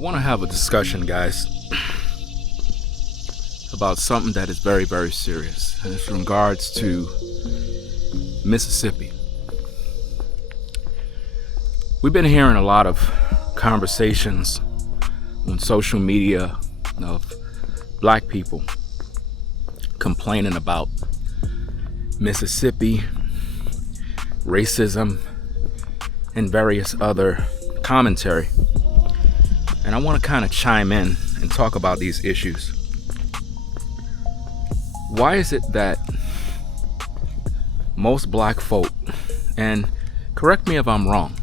want to have a discussion, guys, about something that is very, very serious. And it's in regards to Mississippi. We've been hearing a lot of conversations on social media of black people complaining about Mississippi, racism, and various other commentary. And I want to kind of chime in and talk about these issues. Why is it that most black folk, and correct me if I'm wrong,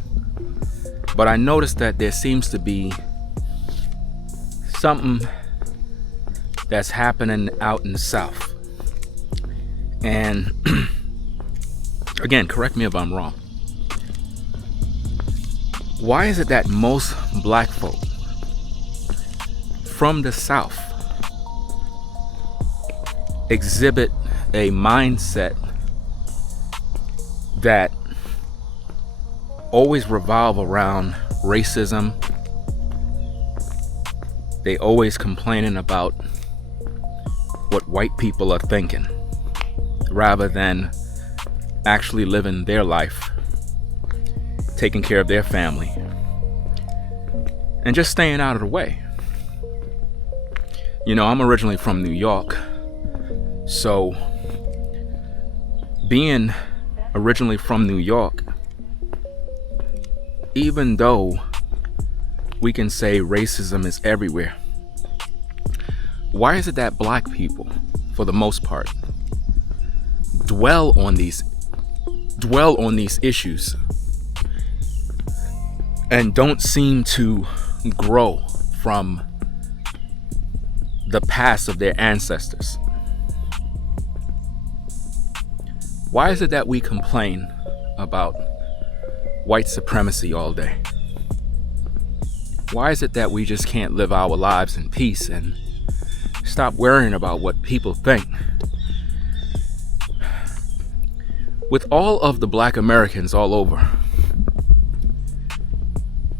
but I noticed that there seems to be something that's happening out in the South. And again, correct me if I'm wrong. Why is it that most black folk from the South exhibit a mindset that always revolve around racism? They always complaining about what white people are thinking rather than actually living their life, taking care of their family, and just staying out of the way. You know, I'm originally from New York, so being originally from New York, even though we can say racism is everywhere, why is it that black people, for the most part, dwell on these issues and don't seem to grow from the past of their ancestors? Why is it that we complain about white supremacy all day? Why is it that we just can't live our lives in peace and stop worrying about what people think? With all of the black Americans all over,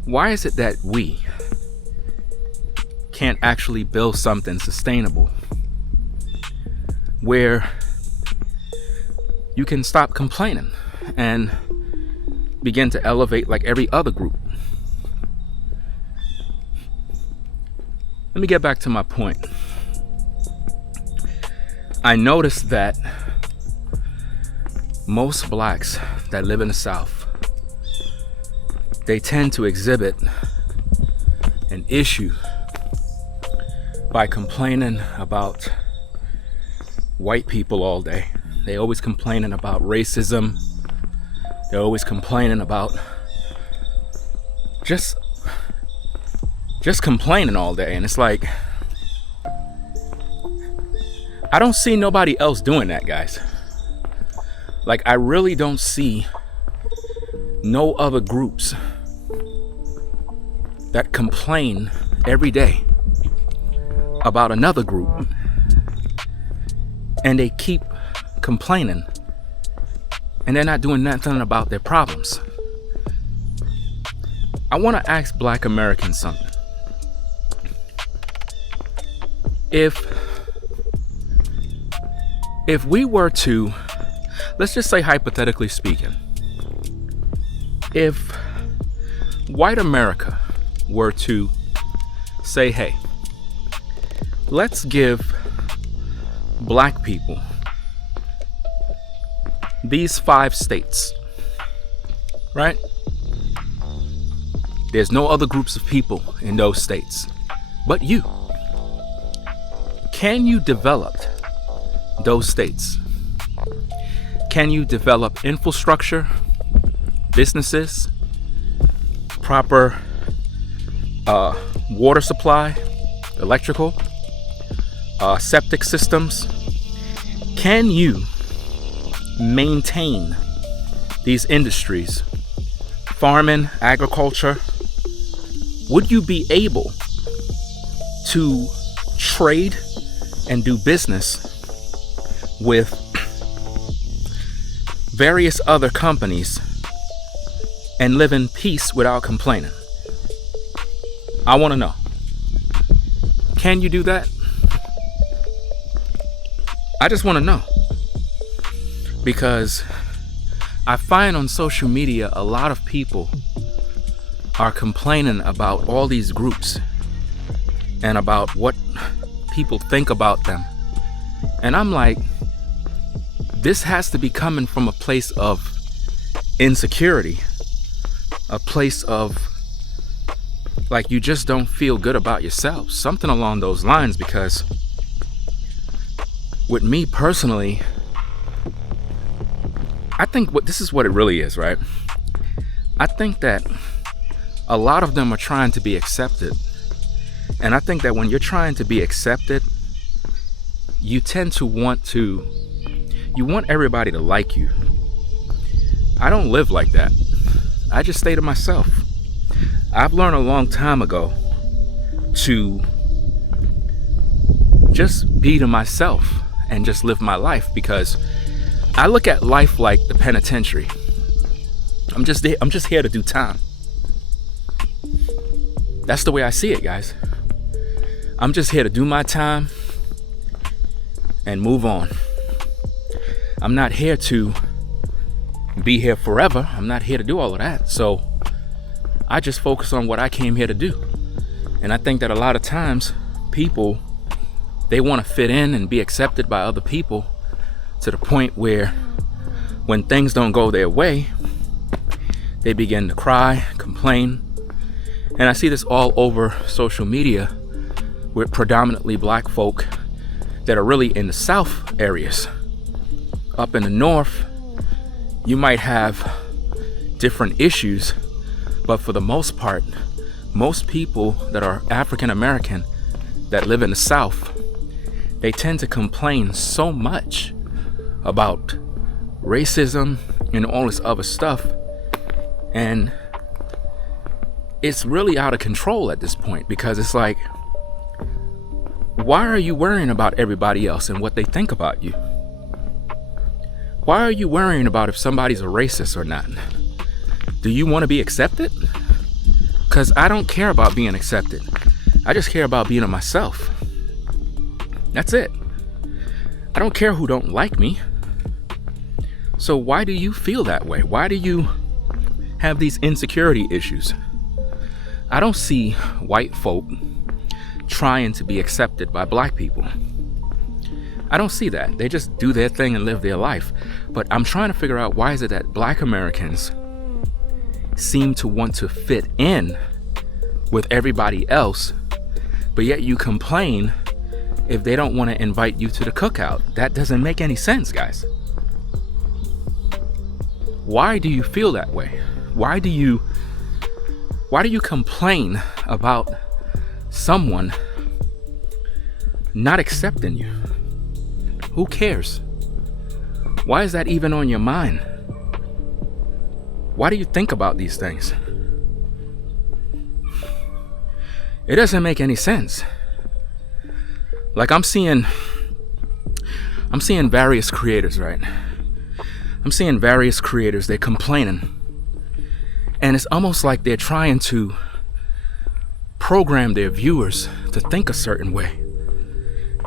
why is it that we can't actually build something sustainable where you can stop complaining and begin to elevate like every other group? Let me get back to my point. I noticed that most blacks that live in the South, they tend to exhibit an issue by complaining about white people all day. They always complaining about racism. They're always complaining about just complaining all day. And it's like, I don't see nobody else doing that, guys. Like, I really don't see no other groups that complain every day about another group, and they keep complaining and they're not doing nothing about their problems. I want to ask black Americans something. If we were to, let's just say hypothetically speaking, if white America were to say, hey, let's give black people these 5 states, right? There's no other groups of people in those states but you. Can you develop those states? Can you develop infrastructure, businesses, proper water supply, electrical, septic systems? Can you maintain these industries, farming, agriculture? Would you be able to trade and do business with various other companies and live in peace without complaining? I want to know. Can you do that? I just want to know. Because I find on social media a lot of people are complaining about all these groups and about what people think about them. And I'm like, this has to be coming from a place of insecurity, a place of like you just don't feel good about yourself, something along those lines. Because with me personally, I think this is what it really is, right? I think that a lot of them are trying to be accepted. And I think that when you're trying to be accepted, you tend to want everybody to like you. I don't live like that. I just stay to myself. I've learned a long time ago to just be to myself and just live my life, because I look at life like the penitentiary. I'm just here to do time. That's the way I see it, guys. I'm just here to do my time and move on. I'm not here to be here forever. I'm not here to do all of that. So I just focus on what I came here to do. And I think that a lot of times people, they want to fit in and be accepted by other people, to the point where when things don't go their way, they begin to cry, complain. And I see this all over social media with predominantly black folk that are really in the South areas. Up in the North, you might have different issues, but for the most part, most people that are African American that live in the South, they tend to complain so much about racism and all this other stuff, and it's really out of control at this point. Because it's like, why are you worrying about everybody else and what they think about you? Why are you worrying about if somebody's a racist or not? Do you want to be accepted? Because I don't care about being accepted. I just care about being myself. That's it. I don't care who don't like me. So why do you feel that way? Why do you have these insecurity issues? I don't see white folk trying to be accepted by black people. I don't see that. They just do their thing and live their life. But I'm trying to figure out, why is it that black Americans seem to want to fit in with everybody else, but yet you complain if they don't want to invite you to the cookout? That doesn't make any sense, guys. Why do you feel that way? Why do you complain about someone not accepting you? Who cares? Why is that even on your mind? Why do you think about these things? It doesn't make any sense. Like, I'm seeing various creators, right? I'm seeing various creators, they're complaining. And it's almost like they're trying to program their viewers to think a certain way.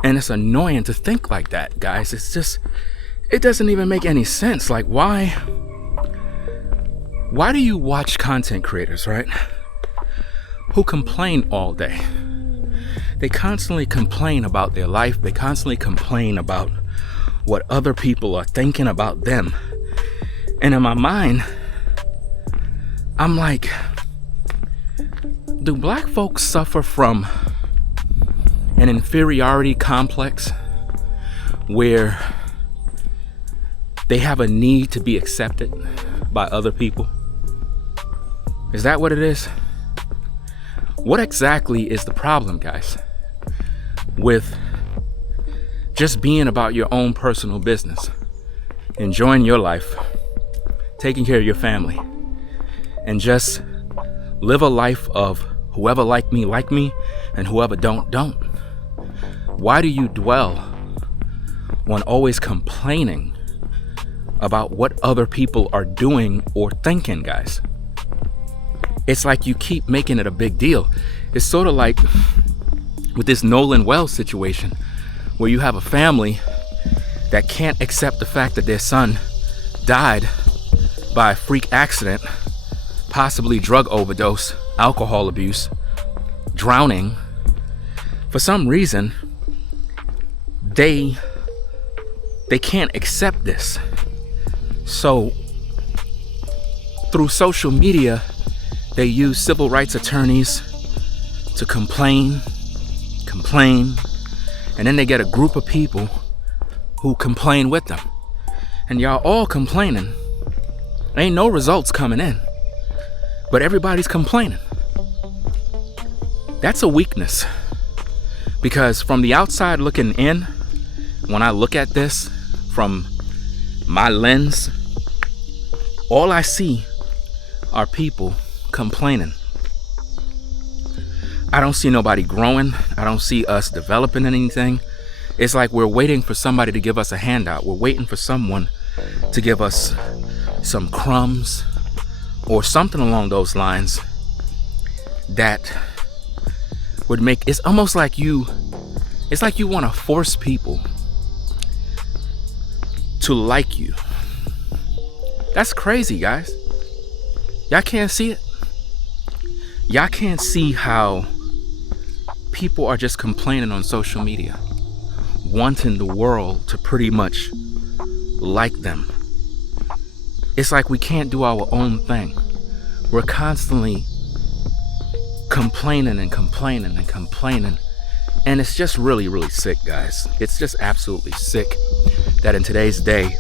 And it's annoying to think like that, guys. It's just, it doesn't even make any sense. Like, why do you watch content creators, right, who complain all day? They constantly complain about their life. They constantly complain about what other people are thinking about them. And in my mind, I'm like, do black folks suffer from an inferiority complex where they have a need to be accepted by other people? Is that what it is? What exactly is the problem, guys, with just being about your own personal business, enjoying your life, taking care of your family, and just live a life of whoever like me, and whoever don't? Why do you dwell on always complaining about what other people are doing or thinking, guys? It's like you keep making it a big deal. It's sort of like with this Nolan Wells situation, where you have a family that can't accept the fact that their son died by a freak accident, possibly drug overdose, alcohol abuse, drowning. For some reason, they can't accept this. So through social media, they use civil rights attorneys to complain, and then they get a group of people who complain with them. And y'all all complaining. Ain't no results coming in, but everybody's complaining. That's a weakness, because from the outside looking in, when I look at this from my lens, all I see are people complaining. I don't see nobody growing. I don't see us developing anything. It's like we're waiting for somebody to give us a handout. We're waiting for someone to give us some crumbs or something along those lines that would make, it's almost like it's like you want to force people to like you. That's crazy, guys. Y'all can't see it. Y'all can't see how people are just complaining on social media, wanting the world to pretty much like them. It's like we can't do our own thing. We're constantly complaining and complaining and complaining. And it's just really, really sick, guys. It's just absolutely sick that in today's day,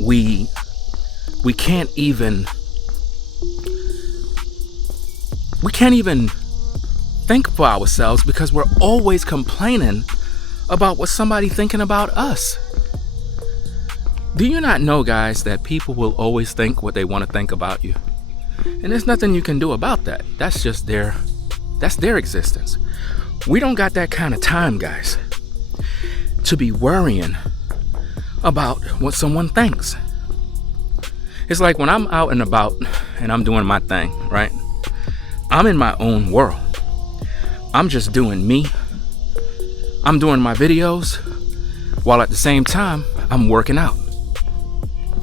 we can't even think for ourselves, because we're always complaining about what somebody's thinking about us. Do you not know, guys, that people will always think what they want to think about you? And there's nothing you can do about that. That's just their existence. We don't got that kind of time, guys, to be worrying about what someone thinks. It's like when I'm out and about and I'm doing my thing, right? I'm in my own world. I'm just doing me. I'm doing my videos while at the same time I'm working out.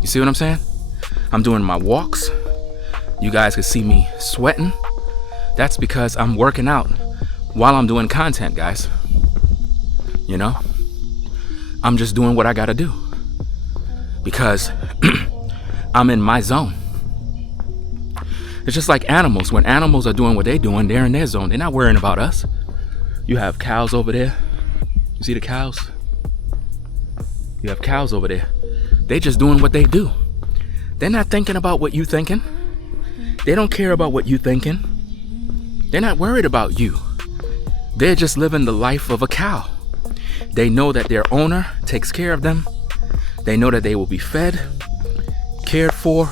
You see what I'm saying? I'm doing my walks. You guys can see me sweating. That's because I'm working out while I'm doing content, guys. You know? I'm just doing what I gotta do because I'm in my zone. It's just like animals. When animals are doing what they're doing, they're in their zone. They're not worrying about us. You have cows over there. You see the cows? You have cows over there. They just doing what they do. They're not thinking about what you thinking. They don't care about what you thinking. They're not worried about you. They're just living the life of a cow. They know that their owner takes care of them. They know that they will be fed, cared for,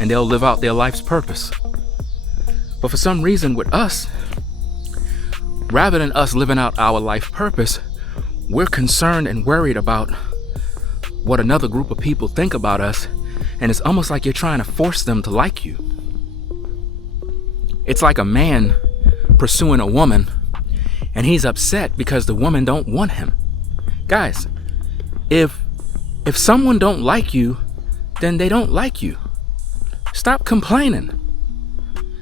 and they'll live out their life's purpose. But for some reason with us, rather than us living out our life purpose, we're concerned and worried about what another group of people think about us, and it's almost like you're trying to force them to like you. It's like a man pursuing a woman, and he's upset because the woman don't want him. Guys, if someone don't like you, then they don't like you. Stop complaining.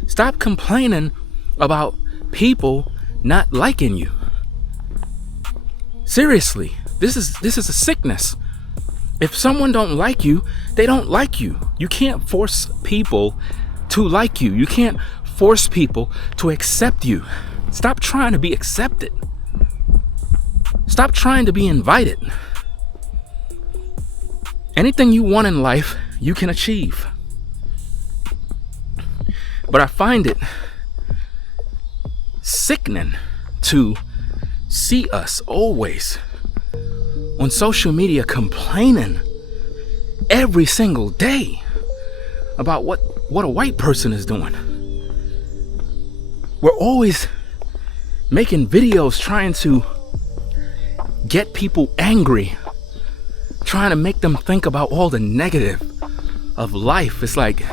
Stop complaining about people not liking you. Seriously, this is a sickness. If someone don't like you, they don't like you. You can't force people to like you. You can't force people to accept you. Stop trying to be accepted. Stop trying to be invited. Anything you want in life, you can achieve. But I find it sickening to see us always on social media complaining every single day about what a white person is doing. We're always making videos trying to get people angry, trying to make them think about all the negative of life. It's like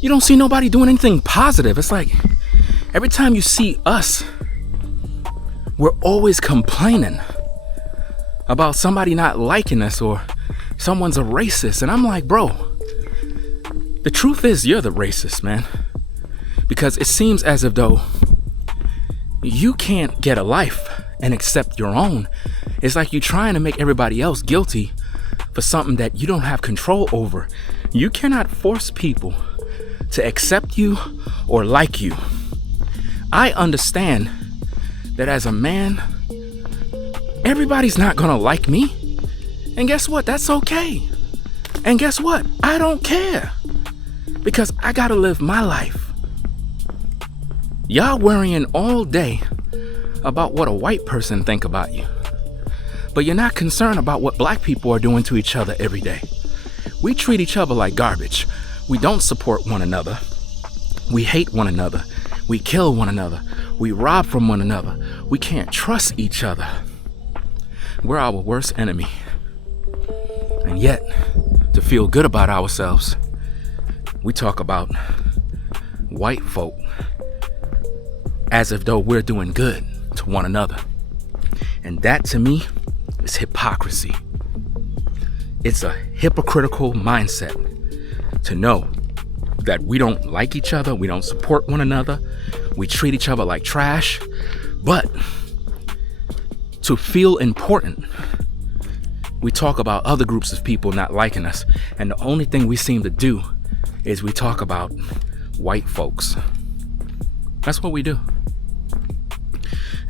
you don't see nobody doing anything positive. It's like every time you see us we're always complaining about somebody not liking us or someone's a racist. And I'm like, bro, the truth is you're the racist, man. Because it seems as if though you can't get a life and accept your own. It's like you're trying to make everybody else guilty for something that you don't have control over. You cannot force people to accept you or like you. I understand that as a man, everybody's not gonna like me. And guess what? That's okay. And guess what? I don't care. Because I gotta live my life. Y'all worrying all day about what a white person think about you. But you're not concerned about what black people are doing to each other every day. We treat each other like garbage. We don't support one another. We hate one another. We kill one another. We rob from one another. We can't trust each other. We're our worst enemy. And yet, to feel good about ourselves, we talk about white folk as if though we're doing good to one another. And that to me is hypocrisy. It's a hypocritical mindset to know that we don't like each other, we don't support one another, we treat each other like trash, but to feel important, we talk about other groups of people not liking us, and the only thing we seem to do is we talk about white folks. That's what we do.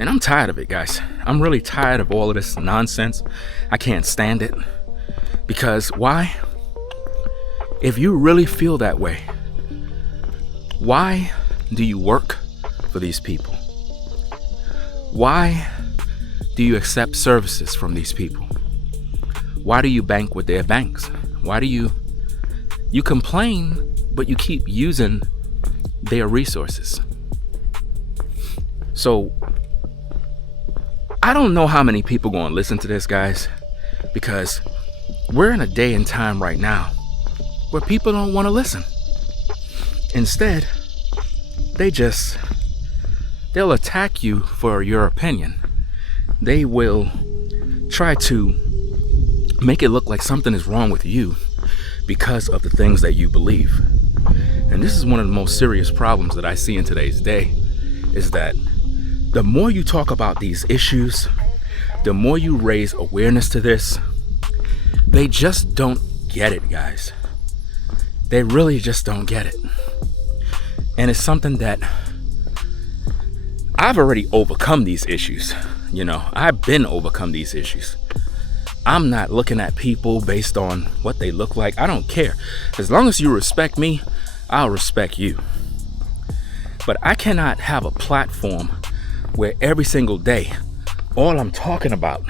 And I'm tired of it, guys. I'm really tired of all of this nonsense. I can't stand it. Because why? If you really feel that way, why do you work for these people? Why do you accept services from these people? Why do you bank with their banks? Why do you complain, but you keep using their resources? So I don't know how many people going to listen to this, guys, because we're in a day and time right now where people don't want to listen. Instead, they'll attack you for your opinion. They will try to make it look like something is wrong with you because of the things that you believe. And this is one of the most serious problems that I see in today's day, is that the more you talk about these issues, the more you raise awareness to this, they just don't get it, guys. They really just don't get it. And it's something that I've already overcome these issues. I've been overcome these issues. I'm not looking at people based on what they look like. I don't care. As long as you respect me, I'll respect you. But I cannot have a platform where every single day, all I'm talking about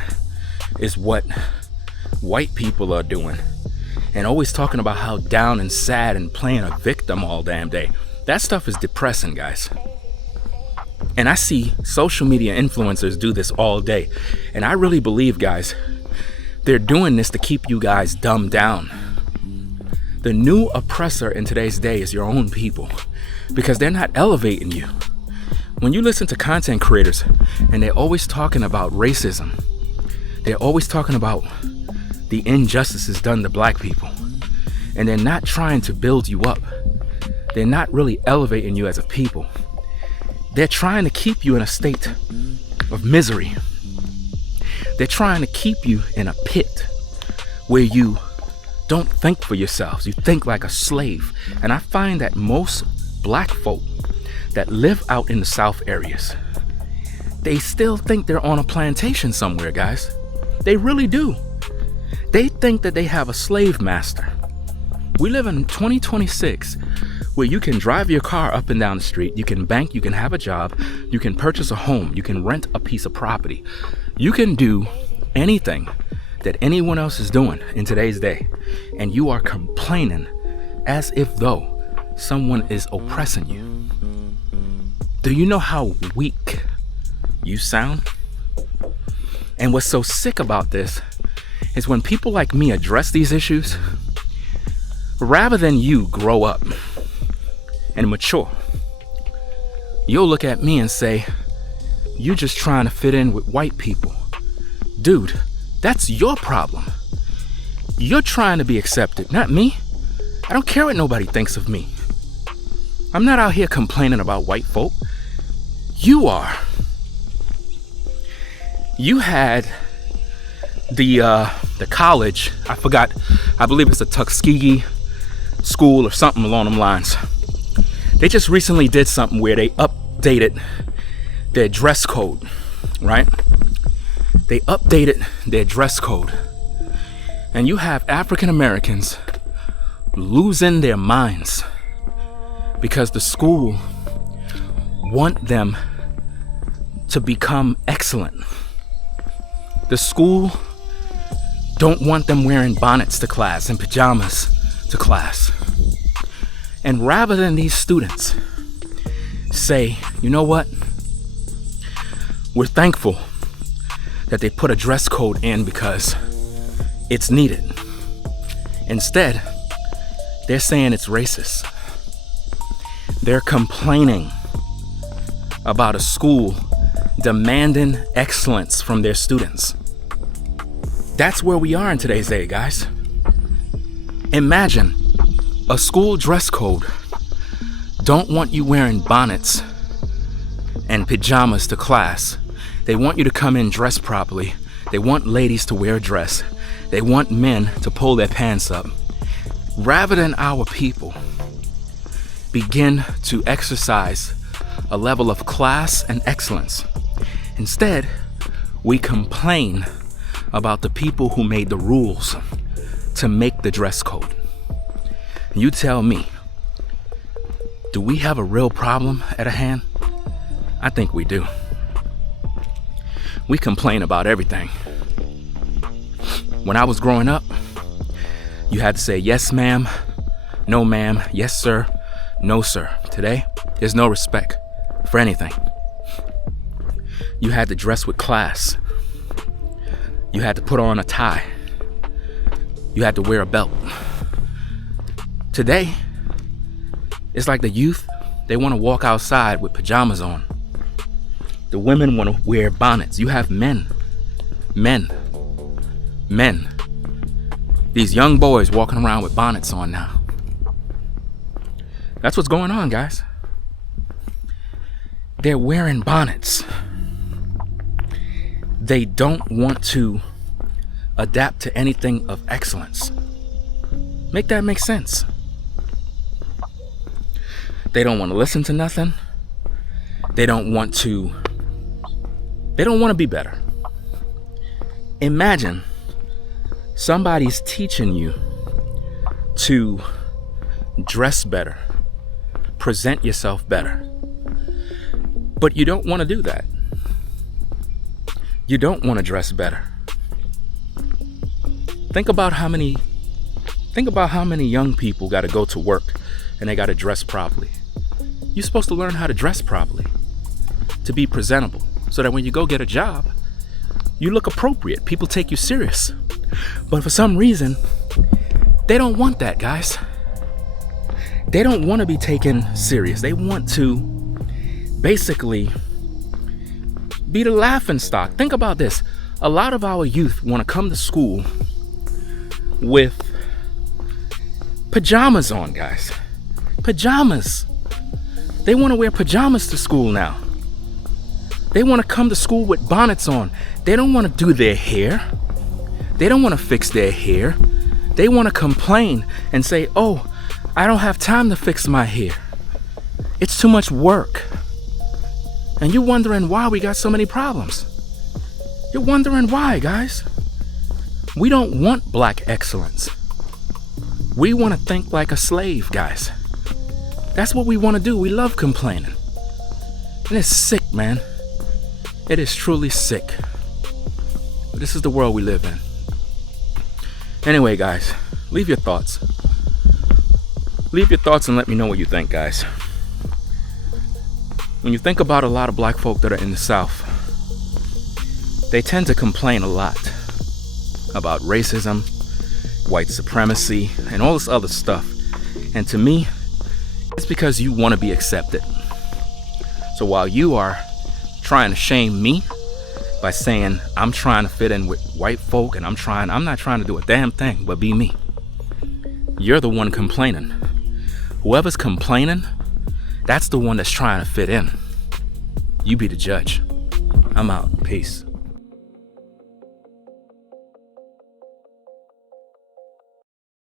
is what white people are doing, and always talking about how down and sad and playing a victim all damn day. That stuff is depressing, guys. And I see social media influencers do this all day. And I really believe, guys, they're doing this to keep you guys dumbed down. The new oppressor in today's day is your own people, because they're not elevating you. When you listen to content creators and they're always talking about racism, they're always talking about the injustices done to black people, and they're not trying to build you up. They're not really elevating you as a people. They're trying to keep you in a state of misery. They're trying to keep you in a pit where you don't think for yourselves. You think like a slave. And I find that most black folk that live out in the South areas, they still think they're on a plantation somewhere, guys. They really do. They think that they have a slave master. We live in 2026 where you can drive your car up and down the street, you can bank, you can have a job, you can purchase a home, you can rent a piece of property. You can do anything that anyone else is doing in today's day, and you are complaining as if though someone is oppressing you. Do you know how weak you sound? And what's so sick about this is when people like me address these issues, rather than you grow up and mature, you'll look at me and say, You just trying to fit in with white people. Dude, that's your problem. You're trying to be accepted, not me. I don't care what nobody thinks of me. I'm not out here complaining about white folk. You are. You had the college, I forgot, I believe it's the Tuskegee School or something along them lines. They just recently did something where they updated their dress code, right? They updated their dress code. And you have African Americans losing their minds because the school want them to become excellent. The school don't want them wearing bonnets to class and pajamas to class. And rather than these students say, you know what? We're thankful that they put a dress code in because it's needed. Instead, they're saying it's racist. They're complaining about a school demanding excellence from their students. That's where we are in today's day, guys. Imagine a school dress code don't want you wearing bonnets and pajamas to class. They want you to come in dressed properly. They want ladies to wear a dress. They want men to pull their pants up. Rather than our people begin to exercise a level of class and excellence, instead, we complain about the people who made the rules to make the dress code. You tell me, do we have a real problem at hand? I think we do. We complain about everything. When I was growing up, you had to say yes ma'am, no ma'am, yes sir, no sir. Today, there's no respect for anything. You had to dress with class. You had to put on a tie. You had to wear a belt. Today, it's like the youth, they want to walk outside with pajamas on. The women want to wear bonnets. You have men. These young boys walking around with bonnets on now. That's what's going on, guys. They're wearing bonnets. They don't want to adapt to anything of excellence. Make that make sense. They don't want to listen to nothing. They don't want to be better. Imagine somebody's teaching you to dress better, present yourself better, but you don't want to do that. You don't want to dress better. Think about how many young people got to go to work and they got to dress properly. You're supposed to learn how to dress properly, to be presentable, so that when you go get a job, you look appropriate. People take you serious. But for some reason, they don't want that, guys. They don't want to be taken serious. They want to basically be the laughing stock. Think about this. A lot of our youth want to come to school with pajamas on, guys. Pajamas. They want to wear pajamas to school now. They want to come to school with bonnets on. They don't want to do their hair. They don't want to fix their hair. They want to complain and say, oh, I don't have time to fix my hair. It's too much work. And you're wondering why we got so many problems. You're wondering why, guys. We don't want black excellence. We want to think like a slave, guys. That's what we want to do. We love complaining. And it's sick, man. It is truly sick. But this is the world we live in. Anyway, guys, leave your thoughts. Leave your thoughts and let me know what you think, guys. When you think about a lot of black folk that are in the South, they tend to complain a lot about racism, white supremacy, and all this other stuff. And to me, it's because you want to be accepted. So while you are trying to shame me by saying I'm trying to fit in with white folk and I'm not trying to do a damn thing but be me. You're the one complaining. Whoever's complaining, that's the one that's trying to fit in. You be the judge. I'm out. Peace.